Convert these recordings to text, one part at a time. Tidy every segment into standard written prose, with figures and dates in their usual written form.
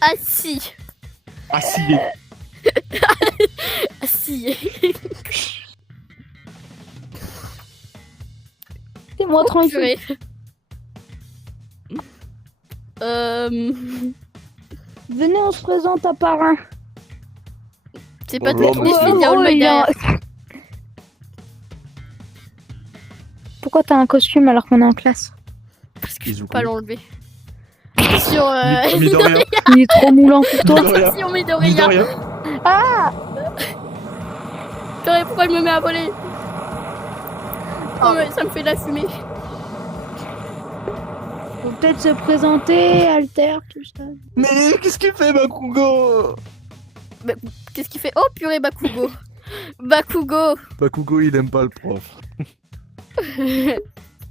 Assis. Assis. Assis. Laissez-moi tranquille. Purée. Venez, on se présente un par un. C'est pas Bonjour, toi qui monsieur. décide, y'a où le mec derrière. Pourquoi t'as un costume alors qu'on est en classe? Parce que je Izuku. peux pas l'enlever. Sur Midoriya. Il est trop moulant pour toi. Midoriya. si on met de rien. Midoriya. Purée, pourquoi je me mets à voler? Oh, mais ça me fait de la fumée. Faut peut-être se présenter, Alter, tout ça. Mais qu'est-ce qu'il fait, Bakugo? Qu'est-ce qu'il fait? Oh purée, Bakugo. Bakugo. Bakugo, il aime pas le prof.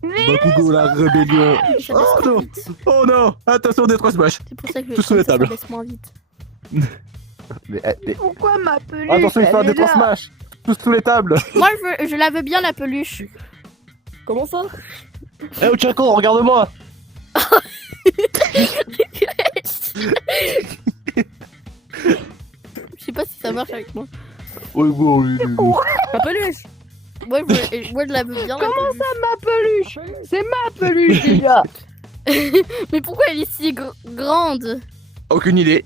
Bakugo, la rébellion. Ça Oh baisse moins non. vite. Oh non. Attention, des 3 smash. C'est pour ça que je Tout sous la ça table. baisse moins vite. Pourquoi ma peluche? Attention, il fait des 3 smash. Tous sous les tables. Moi, je la veux bien, la peluche. Comment ça? Eh, Ochako, regarde-moi. Je sais pas si ça marche avec moi. Oui, oui, oui. La peluche. Moi, je la veux bien. Comment ça, ma peluche? C'est ma peluche déjà. Mais pourquoi elle est si grande? Aucune idée.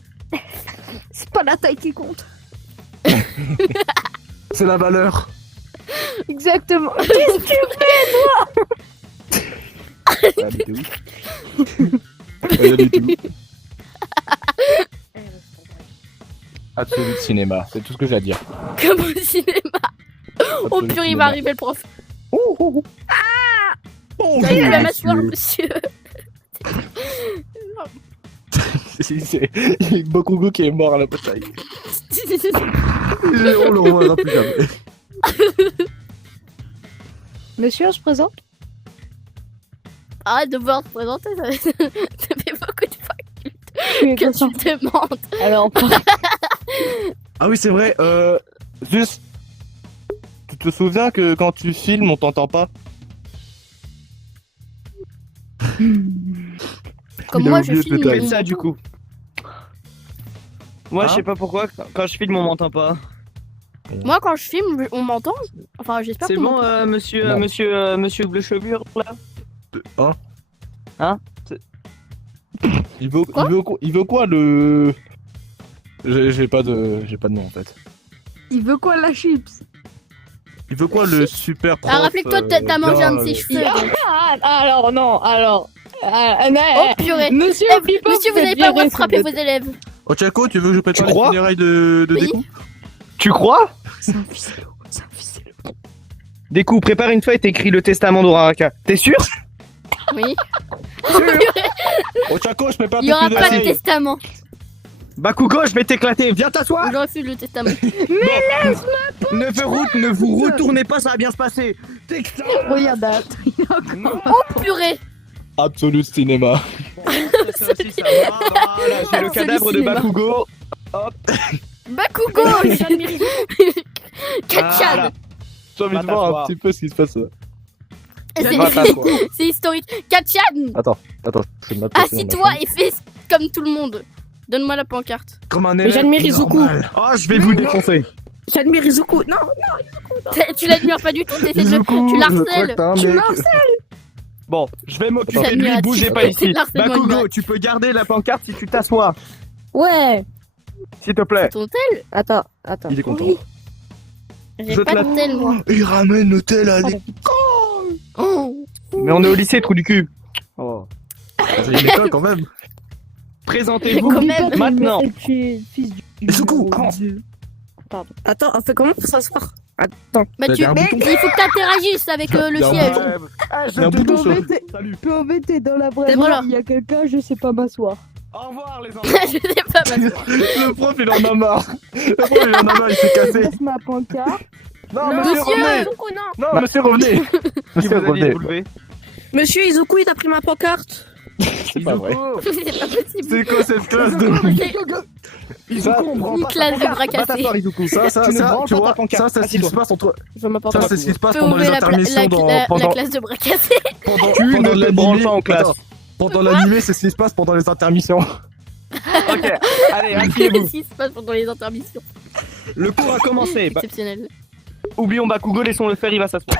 C'est pas la taille qui compte. C'est la valeur. Exactement. Qu'est-ce que tu Rien du tout. Rien du tout. Absolute cinéma, c'est tout ce que j'ai à dire. Comme au cinéma. Oh Absolute purée, il cinéma. va arriver le prof. Oh, Ça y est, il va m'asseoir, monsieur. c'est Bakugo qui est mort à la bataille. On le revoira plus jamais. Monsieur, on se présente? Arrête de vouloir te présenter, ça fait beaucoup de fois Je suis que content. tu te demandes. Alors, Ah oui, c'est vrai, juste, tu te souviens que quand tu filmes, on t'entend pas? Comme Il a moi, je oublié de filme. détailler. on Ça du m'entend. coup. Moi Hein je sais pas pourquoi quand je filme on m'entend pas. Moi, quand je filme, on m'entend. Enfin, j'espère C'est qu'on bon m'entend. monsieur Non. monsieur bleu chevelure là. Hein? Hein? Il veut quoi le... J'ai pas de nom en fait. il veut quoi, la chips? Il veut quoi le super prof? Ah, rappelle-toi, t'as mangé un de ses cheveux. donc. Alors, non, alors. Oh purée. Monsieur, Eh, monsieur, vous n'avez pas le droit de frapper vos élèves. Ochako, tu veux que je prépare Tu les crois funérailles de Oui. Deku? Tu crois? C'est un ficello, c'est un ficello. Des coups, prépare une feuille, t'écris le testament d'Oraraka. T'es sûr? Oui. Ochako, je prépare Il tes y aura pas de funérailles. testament. Bakugo, je vais t'éclater, viens t'asseoir. Je refuse le testament. Ne vous retournez pas, ça va bien se passer. Regarde, Oh purée. Absolute cinéma. Ça aussi, ça va. Voilà, j'ai le C'est cadavre le de cinéma. Bakugo. Bakugo. Kachan. Voilà. J'ai envie Va de voir un t'asseoir. petit peu ce qui se passe là. Va t'asseoir. C'est historique. Kachan. Attends, je vais m'approcher de ma Assis-toi chaîne. et fais comme tout le monde. Donne-moi la pancarte. Comme un élève j'admire Izuku. normal. Oh, je vais vous défoncer. J'admire Izuku. Non, Tu l'admires pas du tout, t'essaies de Izuku, tu je crois l'harcèles. que t'as un tu mec. m'harcèles. Bon, je vais m'occuper de lui, Admiratif. bougez pas C'est ici. de l'harcèlement Bakugo, admiratif. tu peux garder la pancarte si tu t'assois, Ouais. s'il te plaît. Ton tel. Attends. Il est content. J'ai Je pas te la- de tel, moi. Il ramène le tel à l'école. Oh. Mais on est au lycée, trou du cul. Oh. C'est une école quand même. Présentez-vous Quand même. maintenant. Tu es fils du. Izuku, avance. Pardon. Attends, on fait comment pour s'asseoir? Bah, Bah, tu... y a un bouton. il faut que t'interagisses avec le Y a un siège. bouton. Ah, Il y a un bouton sur... Salut. peux embêter dans la vraie Et voilà. il y a quelqu'un, je sais pas m'asseoir. Au revoir les enfants. Je sais pas, m'asseoir. Le prof il en a marre. Le prof il en a marre, il s'est cassé. Laisse ma pancarte. Non, Non, monsieur, revenez. Izuku, non. Non, monsieur, revenez. Qui Monsieur, vous a dit de revenez. vous lever? Monsieur Izuku, il t'a pris ma pancarte. C'est pas vrai. C'est pas possible. C'est quoi cette classe de... Izuku, on prend Une pas ta classe de pancarte. bras Va cassés. t'asseoir, Izuku. Ça, Tu ne branles tu pas vois, ta pancarte. ça, c'est ce qui Assis-toi. se passe entre... Je m'apporte Ça, pas. c'est ce qui se passe Tu peux pendant les ouvrir intermissions dans... la pendant... classe de bras cassés. pendant... Tu pendant ne te branles l'animé. pas en classe. Attends, pendant l'animé, c'est ce qui se passe pendant les intermissions. Ok, allez, asseyez-vous. Qu'est-ce qui se passe pendant les intermissions? Le cours a commencé. Exceptionnel. Oublions Bakugo, laissons-le faire, il va s'asseoir.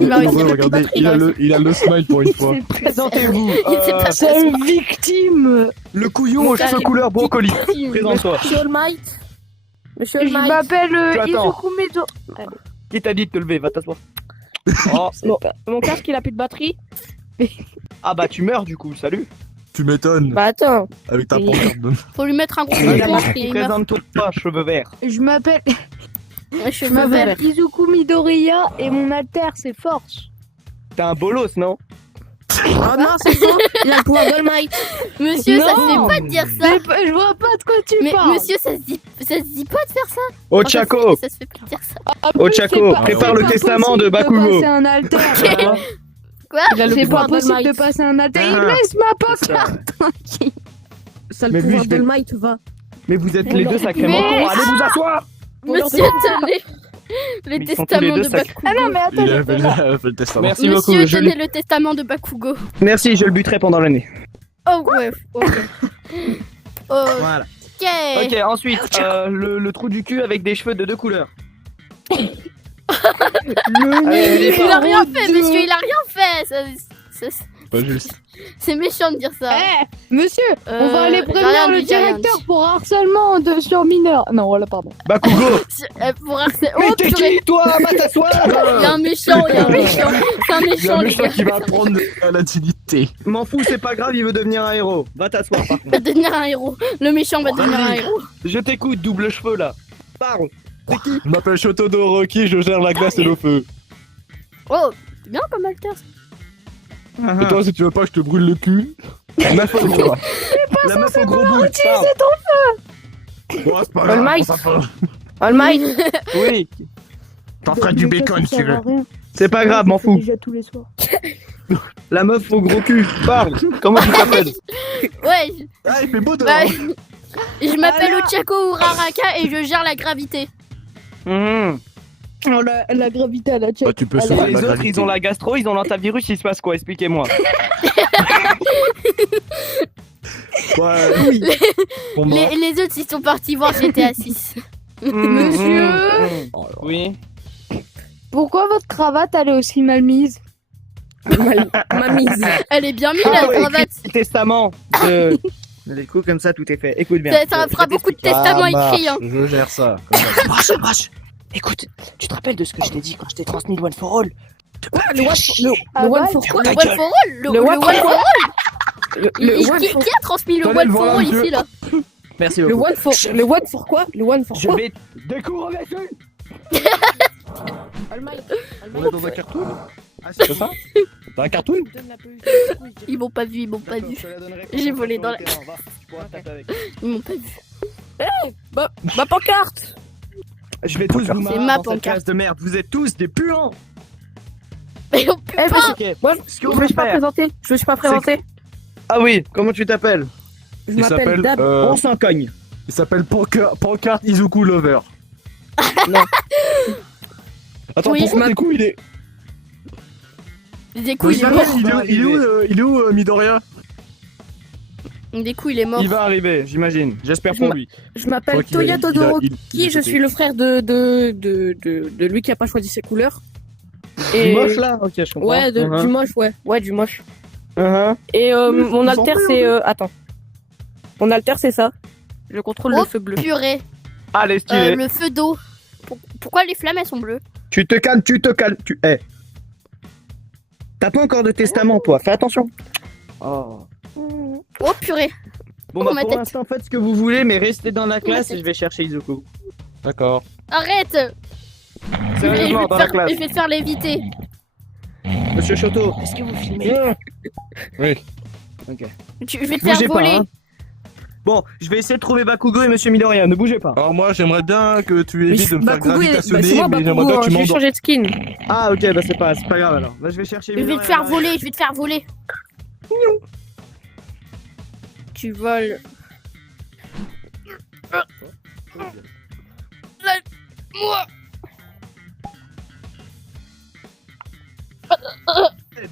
Il va réussir le Regardez, batterie, il a le smile pour une fois. Présentez-vous. C'est pas C'est une victime. Le couillon aux cheveux couleur brocoli. Présente-toi. Monsieur All Might. Monsieur Je All Might. m'appelle Tu attends. Izuku Medo. Qui t'a dit de te lever? Va t'asseoir. Oh. Mon casque, il a plus de batterie. Ah bah tu meurs du coup, salut. Tu m'étonnes. Bah attends. Avec ta pancarte. Faut lui mettre un gros coup de Madame, poing et il meurt. présente-toi, cheveux verts. Je m'appelle Ouais, je m'appelle Izuku Midoriya et mon alter c'est Force. T'es un bolos, non? Ah non, c'est faux. Il a le pouvoir d'All Might. Monsieur, ça se Non. fait pas de dire ça. Je vois pas de quoi tu Mais parles. monsieur, ça se dit pas de faire ça. Ochako, Ça se fait pas de dire ça. En plus, Ochako, c'est pas- prépare c'est le pas testament possible de Bakugo. passer un alter. Quoi? Il a le C'est pas pouvoir d'All possible de Might. passer un alter. Il Ah. laisse ma pancarte tranquille. Ça, le Mais lui, pouvoir je vais- d'All Might, va. Mais vous êtes les deux sacrément Mais- cons, allez vous asseoir. Monsieur, tenez le Mais ils sont tous testament les de deux sac- Bakugo. Ah non, mais attends, Il a j'étais fait là. le testament. Merci beaucoup, Monsieur, je tenez lui... le testament de Bakugo. Merci, je le buterai pendant l'année. Oh ouais, ok. Voilà. Ok. Ok, ensuite, le trou du cul avec des cheveux de deux couleurs. Allez, Il a rien fait, monsieur, il a rien fait. Pas juste. C'est méchant de dire ça. Eh, monsieur, on va aller j'ai prévenir rien le dit, j'ai rien directeur dit. pour harcèlement sur mineur. Non, voilà, pardon. Bakugo. Pour harcèlement. Mais Oh, t'es purée. qui, toi? Va t'asseoir. Il y a un méchant, il y a un méchant. C'est un Il y a méchant, un les méchant gars. qui va prendre la dignité. M'en fous, c'est pas grave, il veut devenir un héros. Va t'asseoir, par Il contre. va devenir un héros. Le méchant va devenir un héros. Je t'écoute, double cheveux, là. Parle. C'est qui? Je m'appelle Shotodo Rocky, je gère la glace et le feu. Oh, c'est bien comme alter. Et toi, si tu veux pas que je te brûle le cul, la meuf au gros. La meuf au gros bout. Parle. Bon, c'est pas All grave, Might. on s'en fout. All Might. Oui, T'en feras du bacon si tu veux. c'est pas grave, m'en fous. Déjà tous les soirs. La meuf au gros cul. Parle. Comment tu t'appelles? Ouais, Ah, il fait beau dehors. bah, je m'appelle Ochako Uraraka et je gère la gravité. Oh, la gravité à la check. Bah, tu peux Alors, sauver Les la autres, gravité. ils ont la gastro, ils ont l'antavirus, il se passe quoi? Expliquez-moi. Ouais. Pour moi. Les autres, ils sont partis voir GTA 6. Monsieur, Oui. pourquoi votre cravate elle est aussi mal mise? Ma mise. Elle est bien mise, Ah, la ouais, cravate. écris le testament de... Les coups comme ça, tout est fait. Écoute bien. Ça fera beaucoup de testaments écrits. Hein. Je gère ça. Broche. Écoute, tu te rappelles de ce que je t'ai dit quand je t'ai transmis le One for All? Le one, Ah, one bah, for quoi? Le Ta One gueule. for All. Le Le One One for for All. Le one Qui for... a transmis le Tenez One le for volant, All monsieur. ici là? Merci Le beaucoup. one for... Le one for quoi? Le one for Je quoi? vais découvrir avec lui. All Might. On est dans un cartoon. C'est ça? T'as un cartoon? Ils m'ont pas vu, ils m'ont pas vu. J'ai volé dans la- Ils m'ont pas vu. Ma pancarte. Je vais tous vous C'est marrer ma dans cette pancarte. classe de merde. Vous êtes tous des puants. Mais on peut Eh, pas. Ok. Moi, Ce je qu'on me va suis pas faire. présenté. Je me suis pas présenté. Ah oui, comment tu t'appelles? Je Il m'appelle s'appelle Dab. On s'en cogne. il s'appelle Pancarte Izuku Lover. Non. Attends, Oui, pourquoi du coup il est. Des coups, il est Il mort. est où Midoriya? Des coups, il est mort. Il va arriver, j'imagine. J'espère Je pour m'a- lui. Je m'appelle crois qu'il a- Toya il a- Todoroki. il a Je sauté. suis le frère de lui qui a pas choisi ses couleurs. Du moche là? Ok, je comprends. Ouais, du Uh-huh. moche, ouais. Ouais, du moche. Uh-huh. Et mon ils alter, sont c'est... Attends. Mon alter, c'est ça. Je contrôle Oh, le feu bleu. Purée. Allez, stylé. Le feu d'eau. Pourquoi les flammes, elles sont bleues? Tu te calmes. Eh. T'as pas encore de testament, toi. Fais attention. Oh. Oh, purée. Bon, Oh, bah, ma pour tête. l'instant, faites ce que vous voulez, mais restez dans la classe tête. et je vais chercher Izuku. D'accord. Arrête. Sérieusement, dans la classe. Je vais te faire léviter. Monsieur Choto. Est-ce que vous filmez? Oui. Ok. Je vais te Bougez faire pas, voler. hein. Bon, je vais essayer de trouver Bakugo et Monsieur Midoriya. Ne bougez pas. Alors moi j'aimerais bien que tu Mais évites de me faire Bakugo, c'est gravitationner, moi, mais j'aimerais Bakugo, bien que hein, tu je vais m'endors. changer de skin. Ah, ok, bah c'est pas grave alors. Bah, je vais chercher Je vais te Midoriya. faire voler, je vais te faire voler. Tu voles. Moi.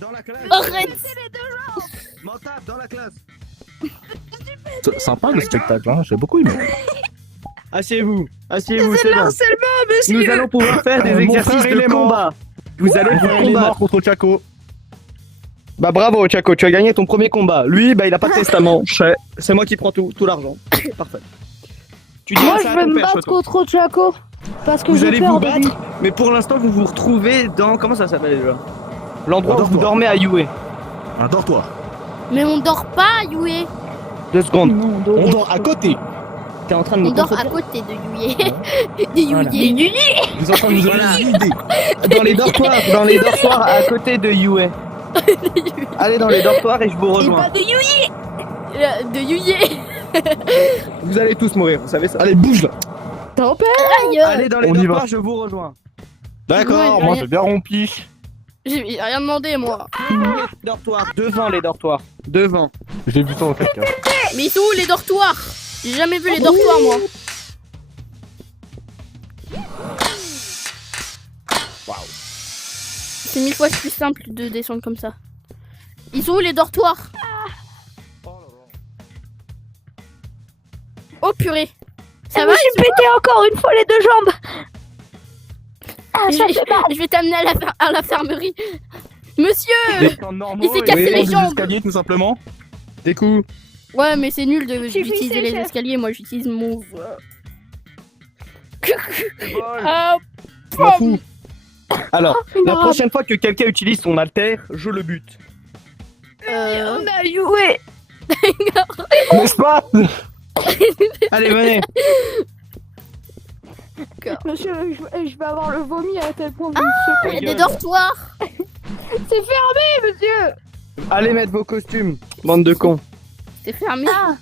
Dans la classe. Arrête. M'en tape, dans la classe. Sympa le spectacle, hein. J'ai beaucoup aimé. Asseyez-vous, asseyez-vous, c'est bon. monsieur. Nous allons pouvoir faire des Mon exercices frère, il est de mort. combat. Vous allez Il pouvoir est mort combattre. contre Chaco. Bah bravo Chaco, tu as gagné ton premier combat. Lui, bah il a pas de testament. C'est moi qui prends tout l'argent. Parfait. Tu diras Moi, ça je à vais ton me père, battre Choto. contre Chaco. Parce que Vous j'ai allez peur vous de lui. battre, mais pour l'instant vous vous retrouvez dans... Comment ça s'appelle déjà? L'endroit où vous dortoir. dormez à Yue. Un dortoir. Mais on dort pas, Yue. 2 secondes. Non, On dort à côté. T'es en train de On me dort à contredire. côté de Yue. De Voilà. Yue. Vous êtes en train de nous donner Voilà. une idée. Dans les dortoirs à côté de Yue. Allez dans les dortoirs et je vous Et rejoins. pas de Yue. De Yue. Vous allez tous mourir, vous savez ça. Allez, bouge là. Aïe. Allez dans les On y dortoirs, va. je vous rejoins. D'accord, Ouais, moi rien. j'ai bien rompi. J'ai rien demandé, moi. Dortoirs, devant les dortoirs. Devant. J'ai vu ça en caca. Mais ils sont où les dortoirs? J'ai jamais vu les dortoirs, moi. C'est 1000 fois plus simple de descendre comme ça. Ils sont où les dortoirs? Oh purée. Ça va? J'ai pété encore une fois les deux jambes. Ah, Je ça vais, fait mal. je vais t'amener à la fermerie. Monsieur! Des plans normaux Il s'est et cassé des les des jambes. escaliers tout simplement. Des coups. Ouais, mais c'est nul J'ai d'utiliser glissé, les chef. escaliers. Moi, j'utilise mon. Ah, Ah, je m'en fous. Alors, Une la rame. prochaine fois que quelqu'un utilise son alter, je le bute. euh, On a joué. N'est-ce pas? Allez, venez. Monsieur, je vais avoir le vomi à tel point que il y a des dortoirs. c'est fermé, monsieur. Allez mettre vos costumes, bande de cons. C'est fermé. Ah.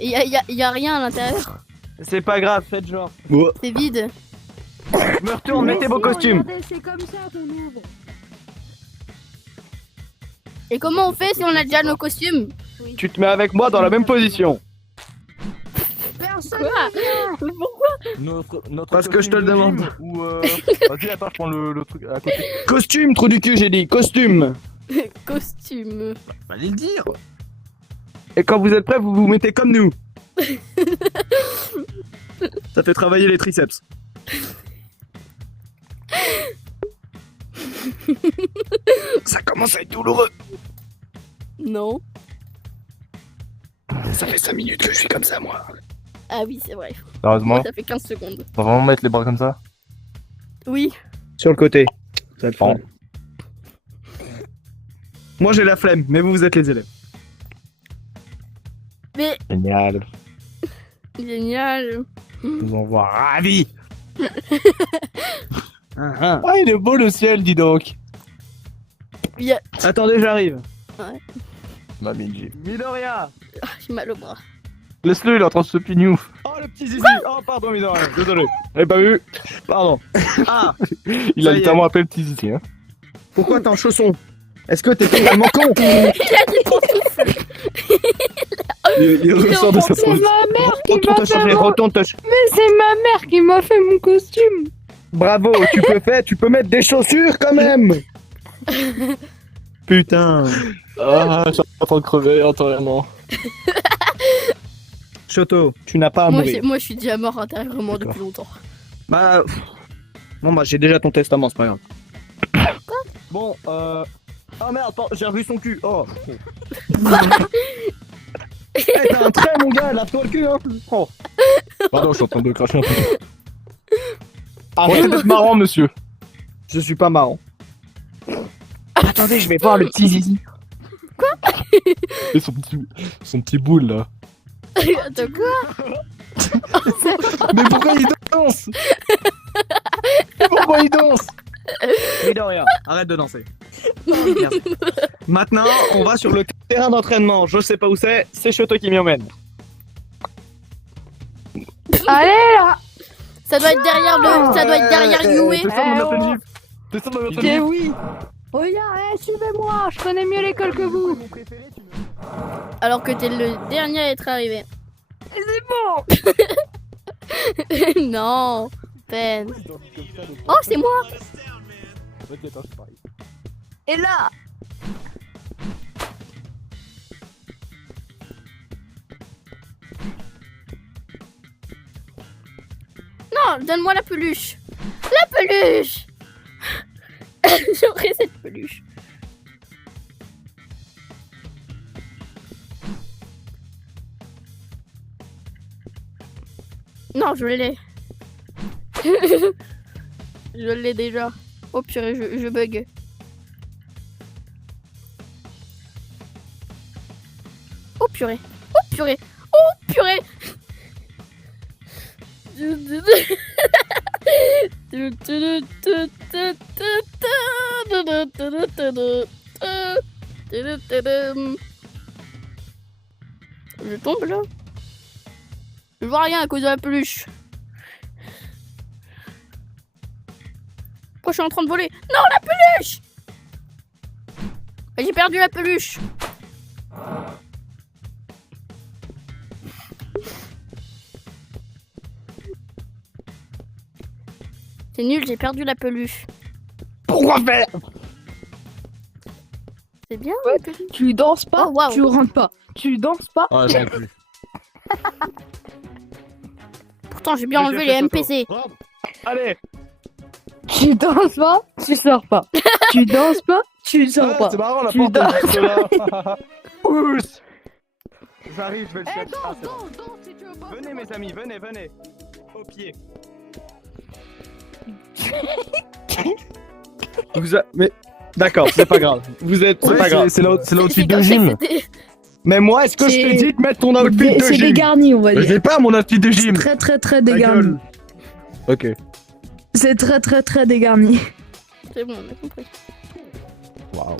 Il y a rien à l'intérieur. C'est pas grave, faites genre. C'est vide. Je me retourne, mettez vos costumes. C'est comme ça qu'on ouvre. Et comment on fait si on a déjà nos costumes? Tu te mets avec moi dans la même position. Personne. Quoi? Notre Parce que je te le demande. Ou vas-y, attends, je prends le truc à côté. Costume, trou du cul, j'ai dit. Costume. Costume. Fallait le dire. Et quand vous êtes prêts, vous vous mettez comme nous. Ça fait travailler les triceps. Ça commence à être douloureux. Non. Ça fait 5 minutes que je suis comme ça, moi. Ah oui, c'est vrai. Sérieusement, Ça fait 15 secondes. on va vraiment mettre les bras comme ça. Oui. Sur le côté. Ça va le Bon. faire. Moi, j'ai la flemme, mais vous êtes les élèves. Mais Génial. génial. Nous en voir ravis. Ah, Ah, il est beau le ciel, dis donc. Il y a... ah. Attendez, j'arrive. Ma Minji. Midoriya. Ah, j'ai mal au bras. Laisse-le, il est en train de se pignou. Oh, le petit zizi. Oh, pardon, Midoriya. Désolé. J'avais pas vu. Pardon. Ah, Il Ça a y est. littéralement appelé le petit zizi. Hein. pourquoi t'es en chausson? Est-ce que t'es totalement con? Il ressort de sa C'est pose. ma mère qui Retourne m'a te fait changer, mon... retourne te Mais c'est ma mère qui m'a fait mon costume. Bravo, tu peux mettre des chaussures quand même. Putain. Ah, je suis en train de crever, intérieurement. Choto, tu n'as pas à mourir. Moi, je suis déjà mort intérieurement D'accord. depuis longtemps. Bah. Non, bah j'ai déjà ton testament, c'est pas grave. Bon, Oh merde, attends, j'ai revu son cul. Oh. Eh, t'as un trait, mon gars, lave-toi le cul, hein. Oh. Pardon, je suis en train de cracher un peu. Arrêtez d'être marrant, monsieur. Je suis pas marrant. Attendez, je vais voir le petit zizi. Et son petit boule, là. Attends, quoi? Mais pourquoi il danse? Mais pourquoi il danse? Midoriya, arrête de danser. Merde. Maintenant, on va sur le terrain d'entraînement. Je sais pas où c'est Choto qui m'y emmène. Allez là. Ça doit être derrière le... Ça doit être derrière Yue. Fais ça, mon Eh, appel oh. gif. Fais ça, mon appel Ok, gif. oui. Regarde, suivez-moi. Je connais mieux l'école que vous. Alors que t'es le dernier à être arrivé. C'est bon. Non. Peine. Oh, c'est moi. Ok, attends, c'est pareil. Et là. Non, donne-moi la peluche. La peluche. J'aurais cette peluche. Non, je l'ai. Je l'ai déjà. Oh purée, je bug. Oh purée. Oh purée. Oh purée. Je tombe là. Je vois rien à cause de la peluche. Pourquoi je suis en train de voler? Non, la peluche! J'ai perdu la peluche. C'est nul, j'ai perdu la peluche. Pourquoi faire? C'est bien. Ouais, la peluche. Tu danses pas, Oh, waouh. tu rentres pas. Tu danses pas. Ah, j'en plus. Pourtant, j'ai bien enlevé les NPC. Allez. Tu danses pas, tu sors pas. Tu danses pas, tu sors pas. C'est marrant la Tu porte danses. est juste là. Pousse. J'arrive, je vais le Eh, chercher. Ah, danse, c'est bon. danse, danse si tu veux pas. Venez mes amis, venez, venez. Au pied. Mais d'accord, c'est pas grave. Vous êtes, c'est pas grave. C'est l'outfit C'est de comme ça que gym. c'était. Mais moi, est-ce que je C'est- te dis de mettre ton outfit de C'est gym? dégarni, on va Je dire. l'ai pas mon outfit de gym. Très très très Ta dégarni. gueule. Ok. C'est très très très dégarni. C'est bon, on a compris. Waouh.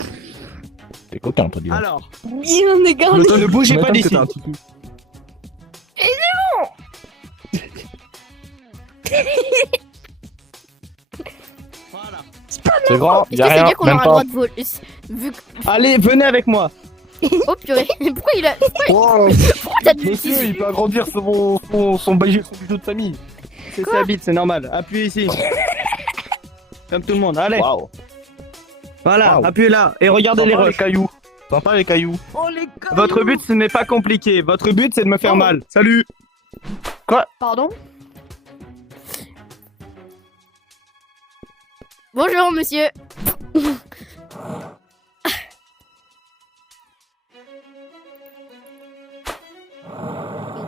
T'es coquin, toi, dis donc. Alors, Bien dégarni. ne bougez Je pas m'étonne que d'ici. t'as un tutu. Voilà. C'est grand, Est-ce y'a que c'est rien, bien qu'on même aura le pas. droit de voler? Vu que... Allez, venez avec moi. Oh purée, pourquoi il a... Wow. Pourquoi t'as du Monsieur, il peut agrandir son bijou de famille. C'est sa bite, c'est normal. Appuyez ici. Comme tout le monde. Allez. Waouh. Voilà, Waouh. appuyez là. Et regardez les Sympa, rushs. cailloux. Sympa les cailloux. Votre but, ce n'est pas compliqué. Votre but, c'est de me faire mal. Salut. Pardon? Bonjour monsieur.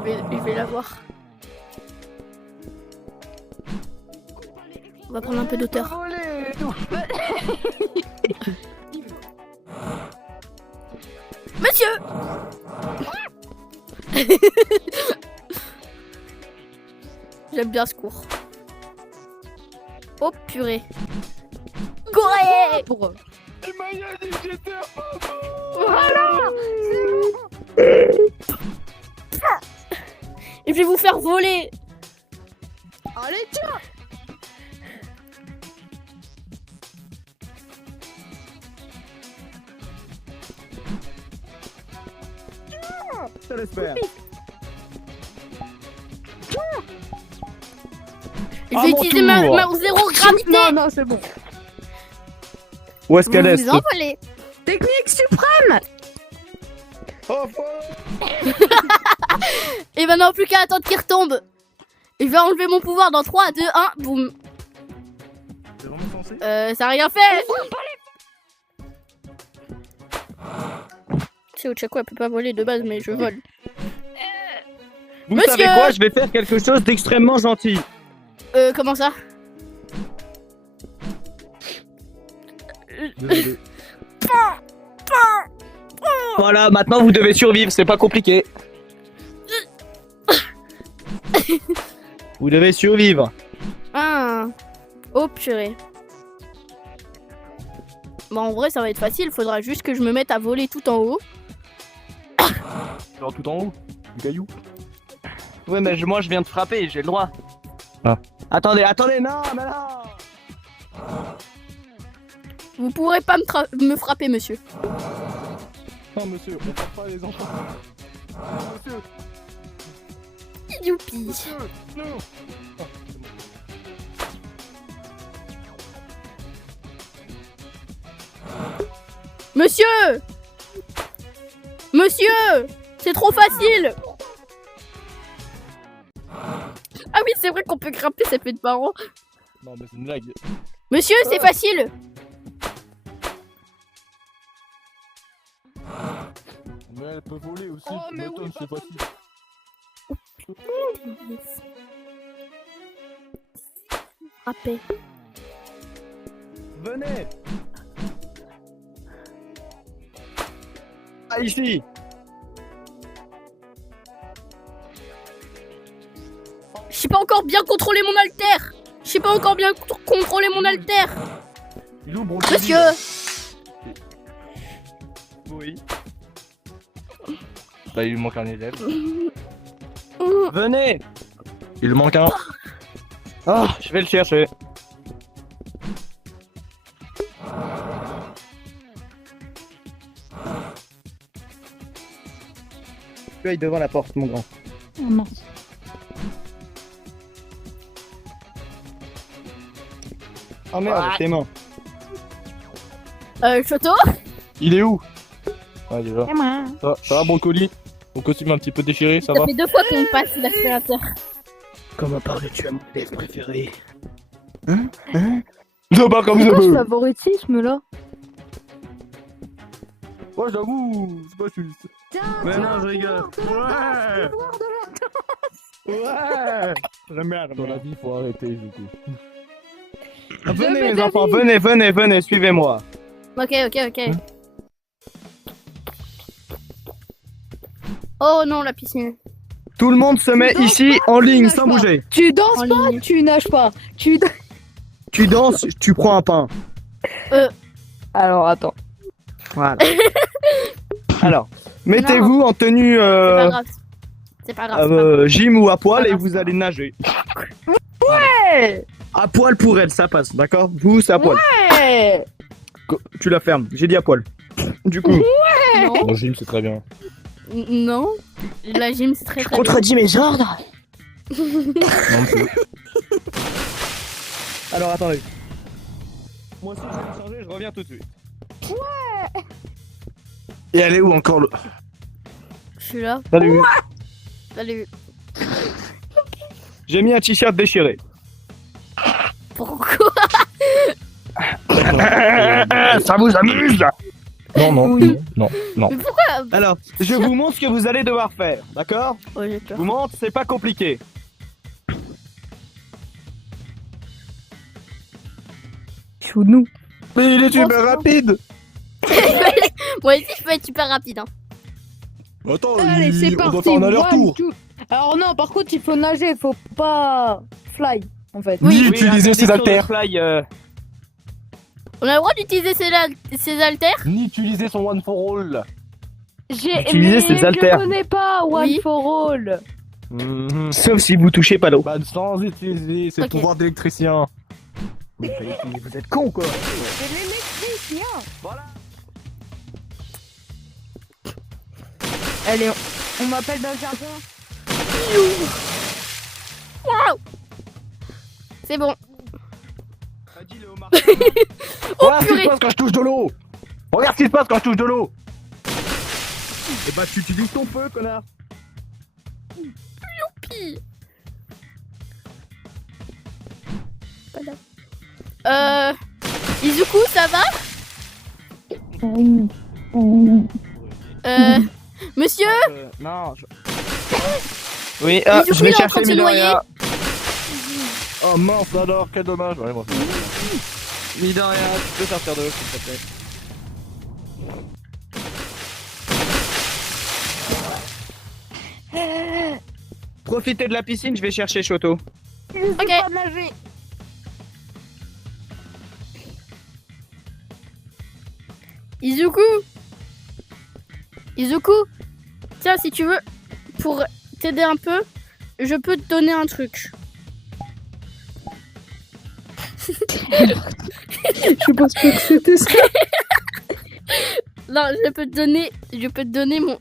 Je vais la voir. On va prendre un peu d'auteur. Monsieur. J'aime bien ce cours. Oh purée. Corée. Voilà. Et je vais vous faire voler. Allez, tiens. Je l'espère. Je À vais mon utiliser ma tour. zéro gravité. Non, non, c'est bon. Où est-ce qu'elle est? Vous envolez. Technique suprême. Oh, Et maintenant plus qu'à attendre qu'il retombe. Et je vais enlever mon pouvoir dans 3, 2, 1, boum. C'est vraiment censé. Ça a rien fait. C'est Ochako, elle peut pas voler de base, mais je vole. Vous Monsieur savez quoi? Je vais faire quelque chose d'extrêmement gentil. Comment ça? Désolé. Voilà, maintenant vous devez survivre, c'est pas compliqué. Vous devez survivre. Ah. Oh purée. Bon, en vrai, ça va être facile. Faudra juste que je me mette à voler tout en haut. Genre tout en haut. Du caillou. Ouais, mais moi je viens de frapper, j'ai le droit. Ah. Attendez, non, mais non. Vous pourrez pas me frapper, monsieur. Non, monsieur, on frappe pas les enfants. Monsieur, Youpi. monsieur, non. Monsieur! Monsieur! C'est trop facile! oui, c'est vrai qu'on peut grimper, ça peut être marrant. Non, mais c'est une blague. Monsieur, c'est facile. Mais elle peut voler aussi. Oh, mais oui, c'est facile. Frappé. Venez. Ah, ici. Je sais pas encore bien contrôler mon alter. Je sais pas encore bien contrôler mon alter. Il ouvre, on le dit. Monsieur. Oui. Bah, il lui manque un élève. Venez. Il lui manque un. Ah, je vais le chercher. Tu ailles devant la porte, mon grand. Oh non. Oh merde, tes mains. Choto. Il est où? Ah, il est là. C'est moi. Ça va, brocoli? Mon costume un petit peu déchiré, ça Ça va? fait 2 fois qu'on passe l'aspirateur. Comment parler, tu es mon élève préféré. Je pars comme C'est je quoi ce veux! favoritisme là? Ouais, j'avoue, c'est pas juste. Mais non, je rigole. Ouais. J'aime bien. Dans la vie, faut arrêter, du coup. Venez, mes enfants, venez, suivez-moi. Ok. Oh non, la piscine. Tout le monde se met danses ici pas, en tu ligne, nages sans pas. bouger. Tu danses En pas, ligne. tu nages pas. Tu danses, tu prends un pain. Alors attends. Voilà. Alors, mettez-vous en tenue C'est pas grave. C'est pas grave. c'est pas grave. gym ou à poil Pas et grave, vous c'est pas allez nager. Ouais. À poil pour elle, ça passe, d'accord? Vous, c'est à poil. Ouais. Tu la fermes, j'ai dit à poil. Du coup, Non. Mon gym, c'est très bien. Non. La gym, c'est très très bien. Contredis mes ordres. Non plus. alors attendez. Moi aussi, je vais me changer, je reviens tout de suite. Et elle est où encore le. Je suis là. Salut. Salut. J'ai mis un t-shirt déchiré. Pourquoi? Ça vous amuse? Non. Oui. Non. Mais pourquoi? Alors, je vous montre ce que vous allez devoir faire, d'accord? Oh, j'ai Je peur. vous montre, c'est pas compliqué. Chounou. Mais il est super super rapide! Moi aussi, je peux être super rapide. Hein. Attends, Allez, c'est on parti. doit faire un aller-retour. One, two. Alors non, par contre, il faut nager, faut pas fly en fait. Oui. Ni utiliser ses interdiction de haltères. fly, On a le droit d'utiliser ses haltères? Ni utiliser son one for all. J'ai Utiliser mais ses haltères. je connais pas One Oui. for All. sauf si vous touchez pas l'eau. Bah, sans utiliser ses Ok. pouvoirs d'électricien. Vous êtes con quoi. C'est l'électricien. Voilà. Allez, on m'appelle dans le jardin. Waouh! C'est bon. Regarde ce qui purée. se passe quand je touche de l'eau! Regarde ce qui se passe quand je touche de l'eau! Et bah tu utilises ton feu, connard. Youpi! Izuku, ça va? Monsieur? Non. Oui, ah, Izuku, je vais il est en train chercher de se noyer. Midoriya. Oh mince alors, quel dommage! Ouais, moi, Midoriya, tu peux sortir de l'eau s'il te plaît. Profitez de la piscine, je vais chercher Shoto. Ok. Izuku? Izuku? Tiens, si tu veux, pour t'aider un peu, je peux te donner un truc. Je pense pas que c'était ça. Non, je peux te donner mon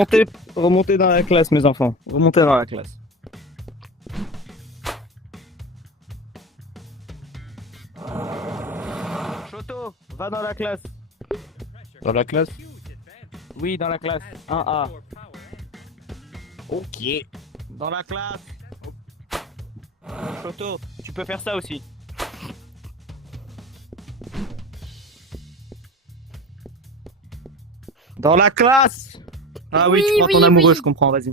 alter. Remontez dans la classe, mes enfants. Remontez dans la classe. Shoto, va dans la classe. Dans la classe? Oui, dans la classe. 1A. Ok. Dans la classe. Photo, tu peux faire ça aussi. Dans la classe. Ah oui, Oui, tu prends ton oui, amoureux, oui. je comprends, vas-y.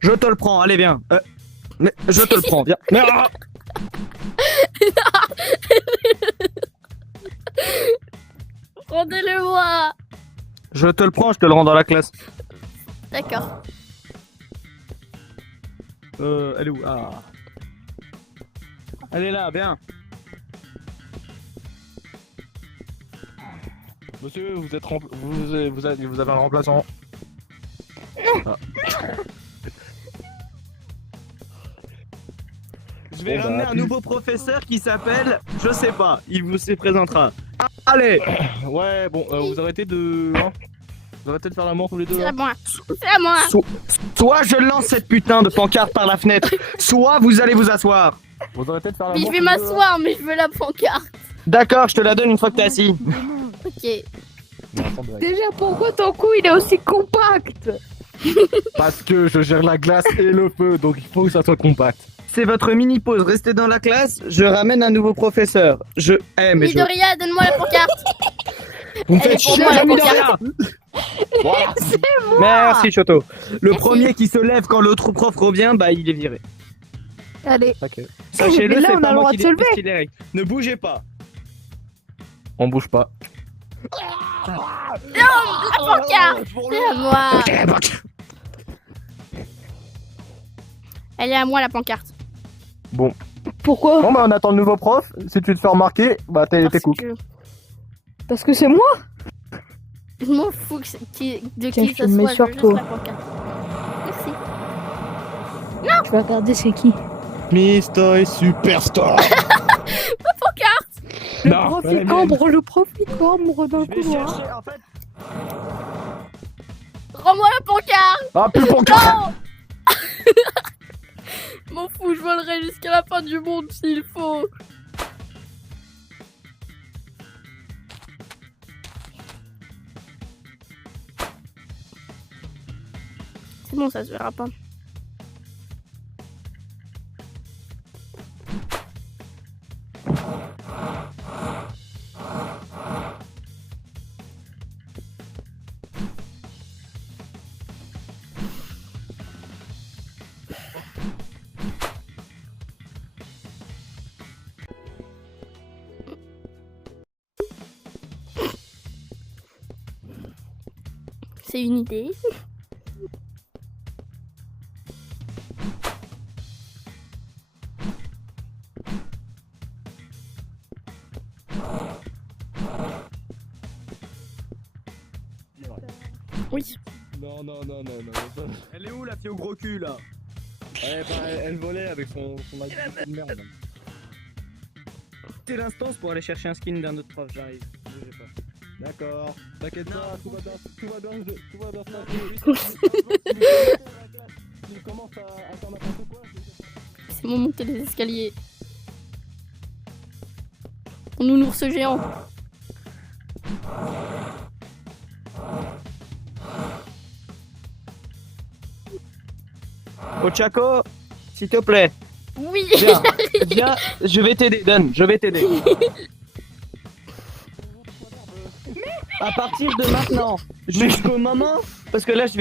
Je te le prends, allez viens. Mais je te le prends, viens. Mais, ah Rendez-le-moi. je te le prends, je te le rends dans la classe. D'accord. Elle est où? Ah. Elle est là, bien. Monsieur, vous avez un remplaçant. Ah. Je vais Bon, ramener bah, un nouveau professeur qui s'appelle, je sais pas, il vous se présentera. Allez. Ouais, bon, vous arrêtez de... hein, vous arrêtez de faire l'amour tous les deux C'est là. à moi. C'est à moi. Soit je lance cette putain de pancarte par la fenêtre, soit vous allez vous asseoir. Vous arrêtez de faire Mais l'amour je vais tous les deux, là. m'asseoir, mais je veux la pancarte. D'accord, je te la donne une fois que t'es assis. Ok. Non, attendez. Déjà, pourquoi ton cou il est aussi compact? Parce que je gère la glace et le feu, donc il faut que ça soit compact. C'est votre mini pause, restez dans la classe, je ramène un nouveau professeur. Mais Midoriya, donne-moi la pancarte. Vous me Elle faites est pour chier, moi, la Midoriya. Voilà. Merci Choto. Le Merci. premier qui se lève quand l'autre prof revient, bah il est viré. Allez. Ok. Sachez-le, Mais là, c'est on a pas le moi droit qui de se lever. décide les règles. Ne bougez pas. On bouge pas. La pancarte. C'est à moi. Elle est à moi, la pancarte. Pourquoi? Bon bah on attend le nouveau prof, si tu te fais remarquer, bah t'es Parce cook. que Parce que c'est moi? je m'en fous de Tiens, qui je ça te le mets soit, je sur veux juste toi. la pancarte. Merci. Tu vas regarder c'est qui? Mistoy Superstar. Le Non, prof pas la il cambre, le prof il cambre dans le Je vais couloir. chercher, en fait. Rends-moi la pancarte. Ah plus pour Non. M'en fous, je volerai jusqu'à la fin du monde s'il faut. C'est bon, ça se verra pas. C'est une idée. Oui. Non, non, non, non, non. Elle est où la fille au gros cul là? Elle volait avec son habit de merde. C'est l'instance pour aller chercher un skin d'un autre prof, j'arrive. Bougez pas. D'accord, t'inquiète pas, tout va bien se passer. Il commence à faire n'importe quoi. C'est mon monter les escaliers. Mon nounours géant. Ochako, s'il te plaît, Oui. viens, viens, je vais t'aider, Dan, je vais t'aider. À partir de maintenant, jusqu'au moment, parce que là je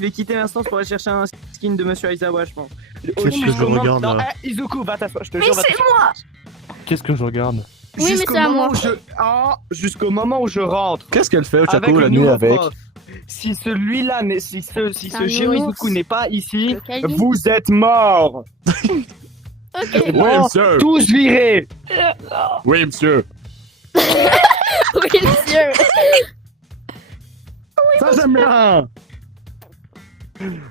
vais quitter l'instance pour aller chercher un skin de Monsieur Aizawa, je pense. Qu'est-ce que je Jusqu'au moment- regarde, Non, là Izuku, va t'asseoir, je te jure. Qu'est-ce que je regarde? Oui, mais Jusqu'au c'est à moment moi. où jusqu'au moment où je rentre. Qu'est-ce qu'elle fait au Avec Chaco le la nuit nouveau avec? prof. Si celui-là, si ce un Shiro nounours. Izuku n'est pas ici, Le Kaiju. vous êtes morts. Ok. Oui monsieur. Tous virés. Oui monsieur. Oui, monsieur. Ça j'aime bien.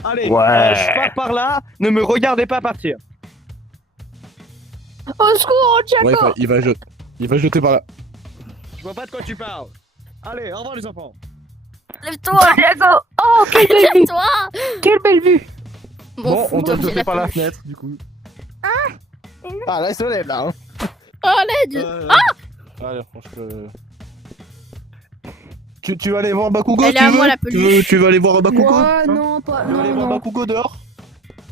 Allez, Ouais. je pars par là. Ne me regardez pas partir. Au secours, Chaco! Ouais, il va jeter par là. Je vois pas de quoi tu parles. Allez, au revoir les enfants. Lève-toi. Chaco! Oh, quelle belle vue! Lève-toi. Quelle belle vue! Bon, on doit j'ai jeter par la fenêtre. fenêtre du coup. Ah là il se lève là hein. Oh l'aide. Allez franchement. Tu vas aller voir Bakugo, Elle est tu à veux moi, la peluche. Tu veux aller voir Bakugo Ouais, non, pas. Tu veux aller Non, voir non. Bakugo dehors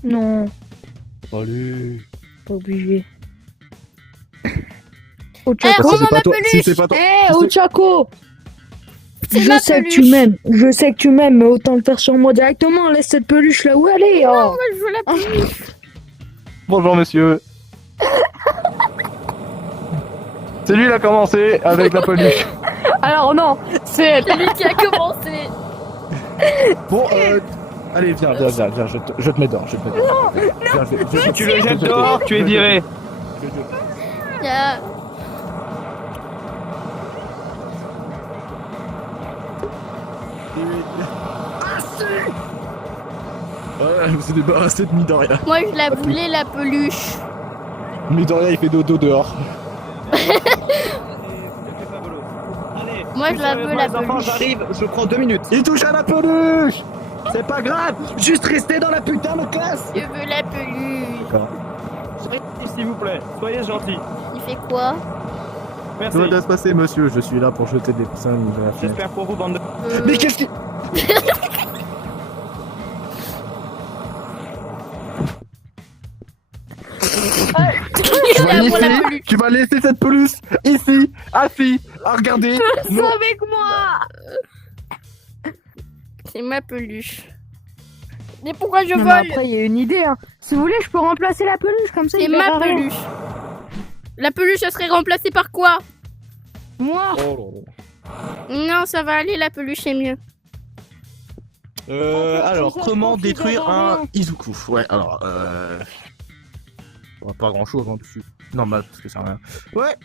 Non, Allez. pas obligé. Oh, Eh, Chaco. rends-moi c'est pas ma toi- peluche. si c'est pas toi. Eh, si oh, c'est- Chaco. C'est Je ma sais que peluche. tu m'aimes. Je sais que tu m'aimes, mais autant le faire sur moi directement. Laisse cette peluche là où elle est. Oh. Moi, je veux la peluche. Bonjour monsieur. C'est lui qui a commencé avec la peluche. Alors, non, c'est. C'est lui qui a commencé. Bon, allez, viens, je te mets dehors, Viens, Si tu le jettes dehors, tu es viré. Il y a- Voilà, je me suis débarrassé de Midoriya. Moi, je la voulais, la peluche. Midoriya, il fait dodo dehors. Moi, je la veux, la Les enfants, peluche. j'arrive, je prends 2 minutes. Il touche à la peluche. C'est pas grave, juste restez dans la putain de classe. Je veux la peluche. S'il vous plaît, soyez gentils. Il fait quoi? Merci. Tout va se passer, monsieur. Je suis là pour jeter des poussins de la fenêtre. J'espère pour vous, bande de... Mais qu'est-ce qui... Il est à moi, la peluche. Tu vas laisser cette peluche ici, assis, à regarder. Non. avec moi. C'est ma peluche. Mais pourquoi je Non, mais vole? après, il y a une idée. Hein. Si vous voulez, je peux remplacer la peluche comme ça. C'est il ma verra rien. peluche. La peluche, elle serait remplacée par quoi? Moi. Non, ça va aller, la peluche est mieux. Alors, Ça, comment ça, détruire ça, un ça. Izuku? Ouais, alors, pas grand chose dessus. Normal, parce que ça rien. Ouais.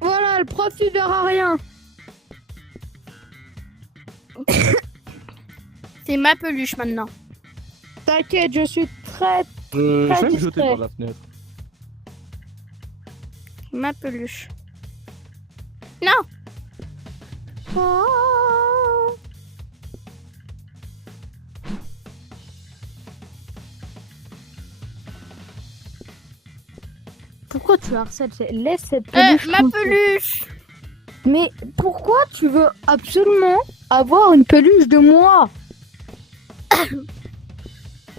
Voilà, le prof, il verra rien. C'est ma peluche maintenant. T'inquiète, je suis très. Je Pas vais me discret. jeter par la fenêtre. Ma peluche. Non. Pourquoi tu harcèles Laisse cette peluche. Ma tranquille. peluche. Mais pourquoi tu veux absolument avoir une peluche de moi?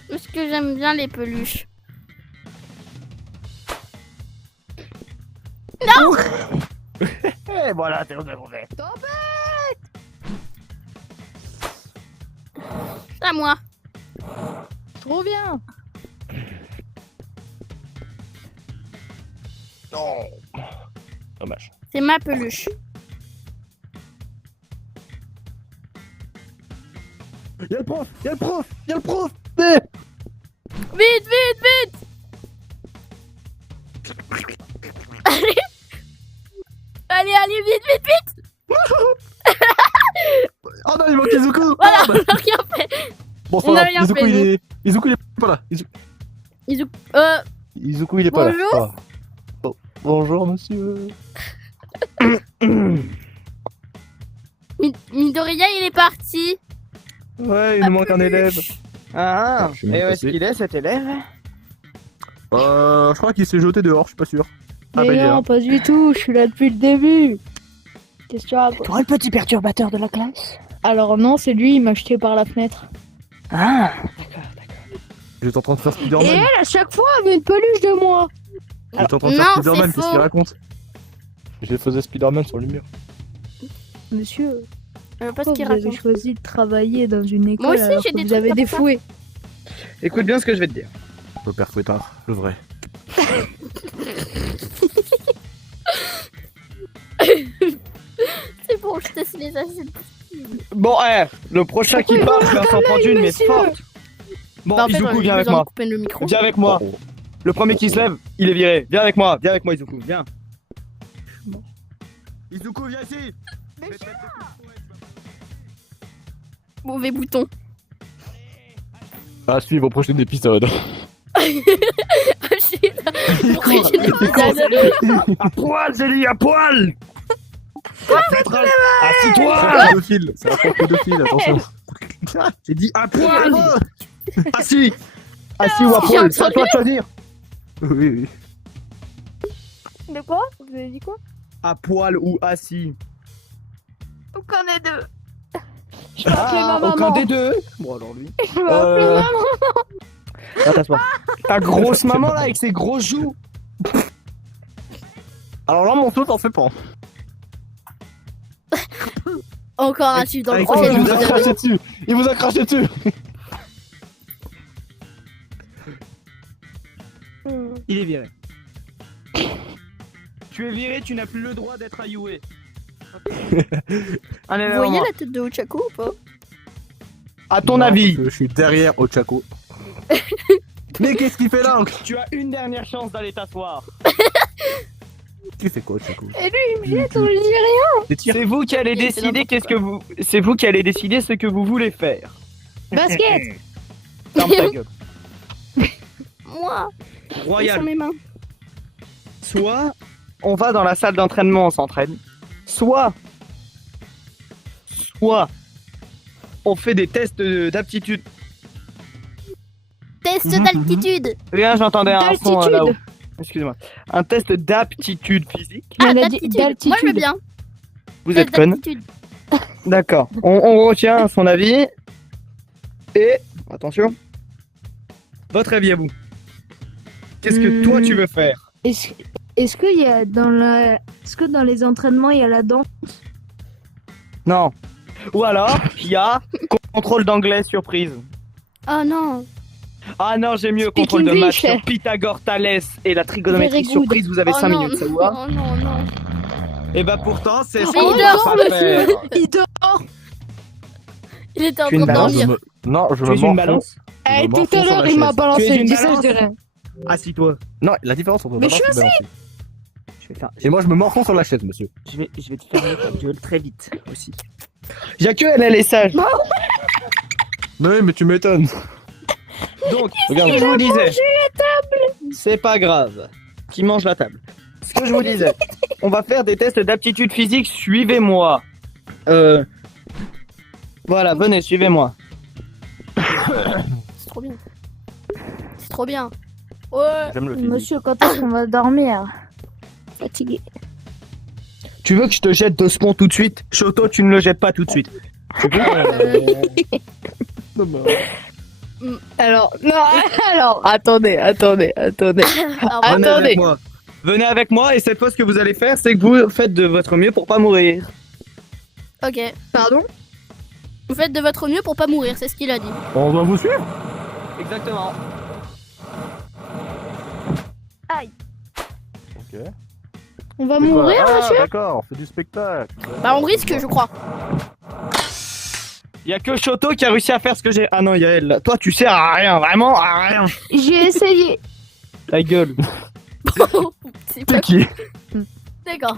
Parce que j'aime bien les peluches. Et voilà, t'es redevenu. C'est à moi. Trop bien. Non. Dommage. C'est ma peluche. Y'a le prof, y'a le prof, y'a le prof. Vite, vite, vite. Allez. Allez, allez, vite, vite, vite. Oh non, il manque Izuku. Voilà, Ah, on bah. n'a rien fait. Bon, On ça a va. rien Izuku, fait, il nous. est... Izuku, il est pas là. Izuku, il est pas là. Bonjour. Ça va. Bon. Bonjour, monsieur. Midoriya, il est parti. Ouais, il Ma nous manque un peluche. élève. Ah, Je suis même et où est-ce passé. qu'il est cet élève? Je crois qu'il s'est jeté dehors, je suis pas sûr. Ah, bah, Mais il est là. non, pas du tout. Je suis là depuis le début. Qu'est-ce que tu racontes? Toi, le petit perturbateur de la classe? Alors non, c'est lui, il m'a jeté par la fenêtre. Ah, J'étais en train de faire Et Spider-Man. elle, à chaque fois, avait une peluche de moi. J'étais en train de faire Non, Spider-Man, c'est qu'est-ce faux. qu'il raconte? Je faisais Spider-Man sur le mur. Monsieur, Pas ce pourquoi qu'il vous avez raconte. choisi de travailler dans une école Moi aussi, alors j'ai que des vous trucs avez comme des ça. fouets? Écoute bien ce que je vais te dire. Le père Fouettard, le vrai. C'est bon, je teste les acides. Bon, le prochain qui part, je vais s'en prendre une, mais monsieur. forte. Bon, Bah, en fait, Izuku, j'ai viens avec besoin de moi. couper le micro. Viens avec moi. Oh. Le premier qui se lève, il est viré. Viens avec moi, Izuku, viens. Izuku, viens ici. Mauvais bouton. À suivre au prochain épisode. Pourquoi j'ai des épisodes À poil, Zélie, à poil. Assis-toi. Pédophile, c'est un prof pédophile, attention. J'ai dit à poil. Assis. Assis ou à poil, c'est à toi de choisir. Oui, oui. De quoi? Vous avez dit quoi? À poil ou assis. Aucun des deux. Je vais appeler ma Ah, maman. aucun des deux. Bon, alors lui. Je vais appeler Euh, maman. Attends, ta grosse maman là avec ses gros joues. Alors là, mon tour, t'en fais pas. Encore un tube dans le Avec- Oh, prochain il vous a épisode. craché dessus. Il vous a craché dessus. Il est viré. Tu es viré, tu n'as plus le droit d'être aïoué. Allez, Vous voyez la tête de Ochako ou pas? À ton Non, avis, parce que je suis derrière Ochako. Mais qu'est-ce qu'il fait là encore? tu as une dernière chance d'aller t'asseoir. Tu fais quoi, Ochako? Et lui, il me jette, on lui dit rien. Des tirs. C'est vous qui allez C'est décider n'importe qu'est-ce que vous. C'est vous qui allez décider ce que vous voulez faire. Basket. Ferme ta gueule. Moi, sur Royal. mes mains. Soit on va dans la salle d'entraînement, on s'entraîne. Soit on fait des tests d'aptitude. Test d'altitude. Rien, j'entendais un son D'altitude. là-haut. Excusez-moi. Un test d'aptitude physique. Il Ah, a dit d'altitude. Moi, je veux bien. Vous Test êtes conne. d'altitude. D'accord. On retient son avis. Et attention. Votre avis à vous. Qu'est-ce que toi tu veux faire? Est-ce qu'il y a est-ce que dans les entraînements il y a la danse? Non. Ou alors, il y a contrôle d'anglais surprise. Oh non. Ah non, j'ai mieux. Speak Contrôle de maths English. sur Pythagore, Thalès et la trigonométrie Very good. surprise. Vous avez Oh 5 non. minutes, ça vous va? Oh non, non. Et bah pourtant, c'est ce Oh, qu'on il va dort, pas faire. Il dort. Il était en Tu es train une de balance, dormir. Non, je Tu me es une morfonds. balance? Je me Eh, tout morfonds à sur l'heure la il m'a chaise. balancé Tu es une une dizaine balance de rien. Assis-toi. Non, la différence entre Mais balance je et balancer. Je vais faire. Et moi, je me morfonds sur la chaise, monsieur. Je vais te fermer ta gueule très vite aussi. Y'a que elle est sage. Mais oui, mais tu m'étonnes. Donc, Regarde. ce que je vous disais, c'est pas grave. Qui mange la table. Ce que je vous disais, on va faire des tests d'aptitude physique. Suivez-moi. Voilà, venez, suivez-moi. C'est trop bien. C'est trop bien. Ouais. J'aime le physique. Monsieur, quand est-ce qu'on va dormir? Fatigué. Tu veux que je te jette de ce pont tout de suite? Choto, tu ne le jettes pas tout de suite. Alors, non, alors, attendez. Alors, Venez Attendez. avec moi. Venez avec moi et cette fois, ce que vous allez faire, c'est que vous faites de votre mieux pour pas mourir. ok. Pardon? Vous faites de votre mieux pour pas mourir, c'est ce qu'il a dit. On doit vous suivre? Exactement. Ok. On va C'est quoi? mourir, Ah, monsieur? d'accord, c'est du spectacle. Bah, on risque, je crois. Il y a que Choto qui a réussi à faire ce que j'ai. Ah non, il y a elle. Là. Toi, tu sers à rien, vraiment à rien. J'ai essayé. Ta gueule. C'est pas... Qui? D'accord.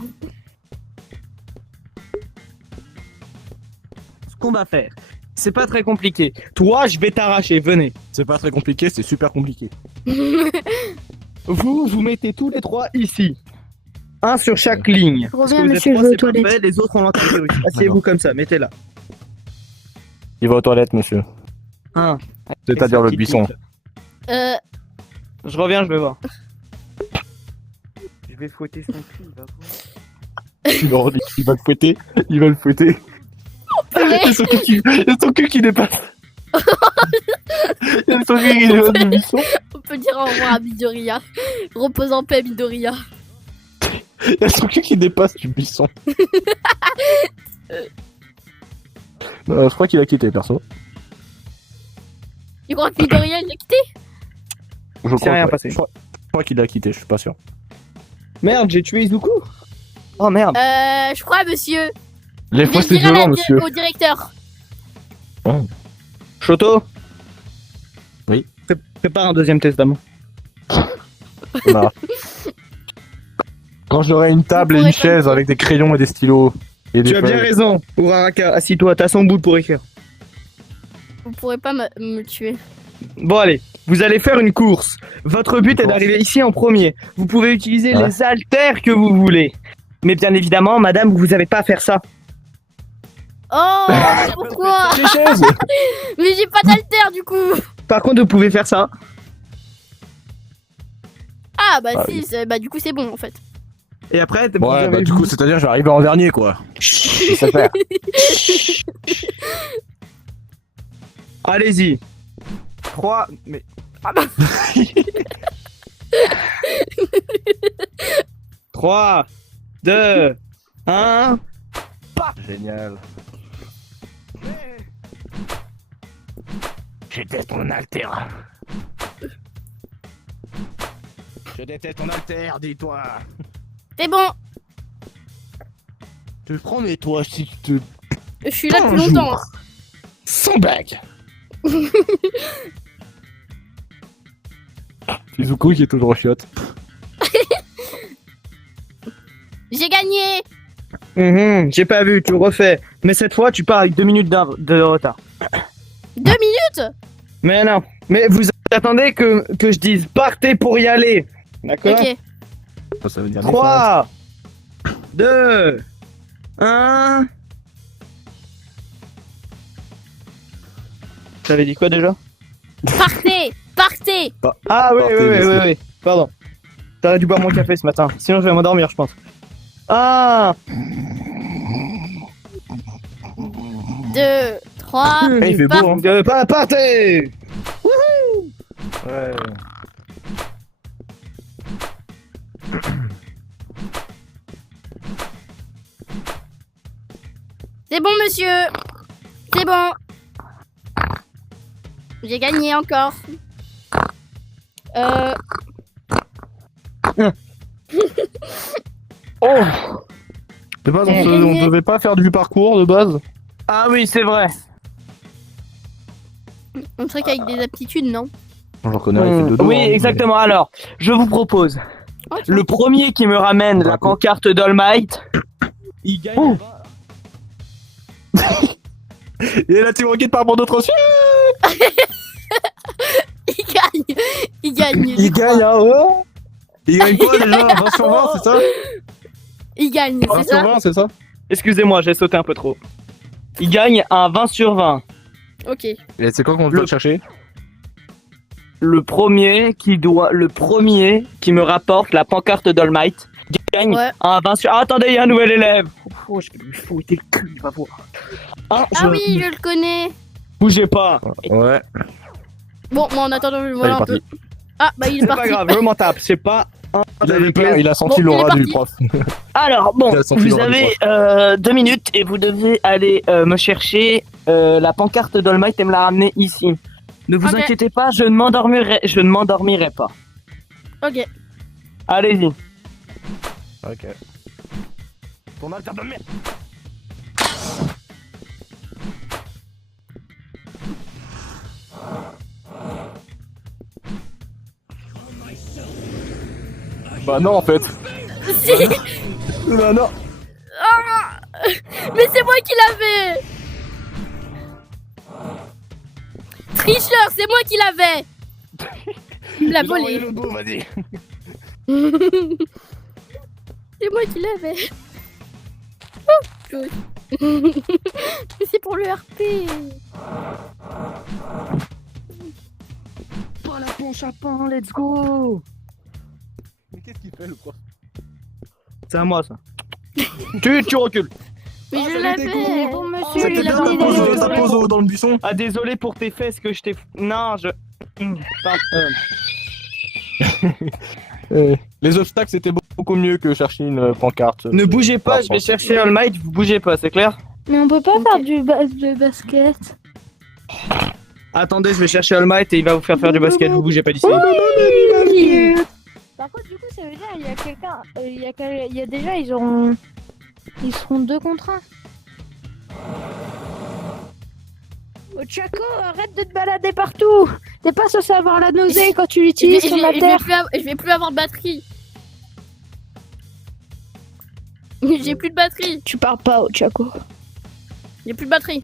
Ce qu'on va faire, c'est pas très compliqué. Toi, je vais t'arracher. Venez. C'est pas très compliqué, c'est super compliqué. Vous mettez tous les trois ici. Un sur chaque ligne. Je reviens, Parce que vous êtes monsieur, trois, je vais aux c'est toilettes. parfait, les autres ont l'antivirus. Asseyez-vous comme ça, mettez-la. Il va aux toilettes, monsieur. Un. C'est-à-dire le buisson. Je reviens, je vais voir. Je vais fouetter son cul, il va voir. Il va le fouetter. Il va le fouetter. Et son cul qui dépasse. Il y a son cul qui dépasse le buisson. On peut dire au revoir à Midoriya. Repose en paix, Midoriya. Il y a son cul qui dépasse du buisson. Je crois qu'il a quitté, perso. Tu crois que Midoriya, il l'a quitté? Je crois, rien ouais. passé. Je crois qu'il a quitté, je suis pas sûr. Merde, j'ai tué Izuku. Oh merde. Je crois, monsieur. Les Je fois, vais c'est dire à violent, monsieur. au directeur. Choto. Oui. Prépare un deuxième test d'amour. Voilà. Quand j'aurai une table et une chaise avec des crayons et des stylos. Et des Tu as bien feuilles. raison. Uraraka, assis-toi, t'as son bout pour écrire. Vous pourrez pas me tuer. Bon allez, vous allez faire une course. Votre but est D'accord. d'arriver ici en premier. Vous pouvez utiliser Ouais. les haltères que vous voulez. Mais bien évidemment, madame, vous n'avez pas à faire ça. Oh, pourquoi? Les chaises. Mais j'ai pas d'alter du coup. Par contre, vous pouvez faire ça. Ah bah Ah si, bah du coup c'est bon en fait. Et après, vous Ouais, avez bah du vu- coup, c'est-à-dire que je vais arriver en dernier, quoi. Je sais faire. Allez-y. 3, mais... Ah bah 3, 2, 1... Génial. Je déteste ton alter. Je déteste ton alter, dis-toi. C'est bon. Tu prends mais toi si tu te... Je suis là depuis Bonjour. longtemps. Sans blague. Izuku qui est toujours chiotte. J'ai gagné. J'ai pas vu, tu le refais. Mais cette fois, tu pars avec 2 minutes de retard. 2 minutes. Mais non. Mais vous attendez que je dise partez pour y aller. D'accord Ok. Ça veut dire 3, 2, 1... J'avais dit quoi déjà? Partez. Partez. Ah oui, Partez, oui, oui, monsieur. oui, oui. Pardon. T'aurais dû boire mon café ce matin. Sinon, je vais m'endormir, je pense. Ah 2, 3. Eh, il fait beau, hein. Pas partez. Ouais. C'est bon, monsieur. C'est bon. J'ai gagné encore. Oh C'est pas, J'ai on gagné. devait pas faire du parcours de base. Ah oui, c'est vrai. Un truc avec des aptitudes, non? J'en connais un, il fait dodo. Oui, hein, exactement. Alors, je vous propose. Oh, Le premier qui me ramène la Bravo. pancarte d'All-Might, il gagne. Et là, tu manquais de par d'autres aussi. Il gagne. Il gagne. Il gagne, hein, ouais. Il gagne quoi déjà 20 sur 20, c'est ça Il gagne, 20 c'est sur ça? 20, c'est ça Excusez-moi, j'ai sauté un peu trop. Il gagne un 20 sur 20. Ok. Et c'est quoi qu'on doit chercher Le premier qui me rapporte la pancarte d'All-Might gagne Ouais. un 20 sur... Ah, attendez, il y a un nouvel élève. Oh, je vais lui fouetter le cul, il va voir. Ah, Ah oui, je le connais. Bougez pas. Ouais. Bon, moi en attendant, je le Ah, il vois est un parti. peu. Ah, bah il est C'est pas parti. grave, je m'en tape. C'est pas un... Il avait peur, il a senti Bon, il est l'aura du parti. prof. Alors, bon, Il a senti vous l'aura du avez 2 minutes et vous devez aller me chercher la pancarte d'All-Might et me la ramener ici. Ne vous Ok. inquiétez pas, je ne m'endormirai pas. Ok. Allez-y. Ok. Ton alter de merde. Bah non en fait. Si. Bah non. Mais c'est moi qui l'avais. Tricheur, c'est moi qui l'avais. Il me l'a volé. Le beau, vas-y. C'est moi qui l'avais. Oh, oui. Mais c'est pour le RP. Pas la ponche à pain, let's go. Mais qu'est-ce qu'il fait le prof? C'est à moi ça. tu recules. Mais je l'avais. Bon, monsieur, C'était il a bien donné ta pose dans le buisson. Ah désolé pour tes fesses que je t'ai... Non, je... Les obstacles c'était beaucoup mieux que chercher une pancarte. Ne bougez pas, je vais chercher All Might, vous bougez pas, c'est clair? Mais on peut pas Ok. faire de basket. Attendez, je vais chercher All Might et il va vous faire du basket, vous bougez pas d'ici. Par contre, du coup, ça veut dire il y a quelqu'un, il y a déjà, ils seront 2 contre 1. Oh, Chaco, arrête de te balader partout. T'es pas censé avoir la nausée quand tu Je vais, l'utilises je sur vais- la je vais terre. plus avoir, je vais plus avoir de batterie. J'ai plus de batterie. Tu parles pas au Chaco. J'ai plus de batterie.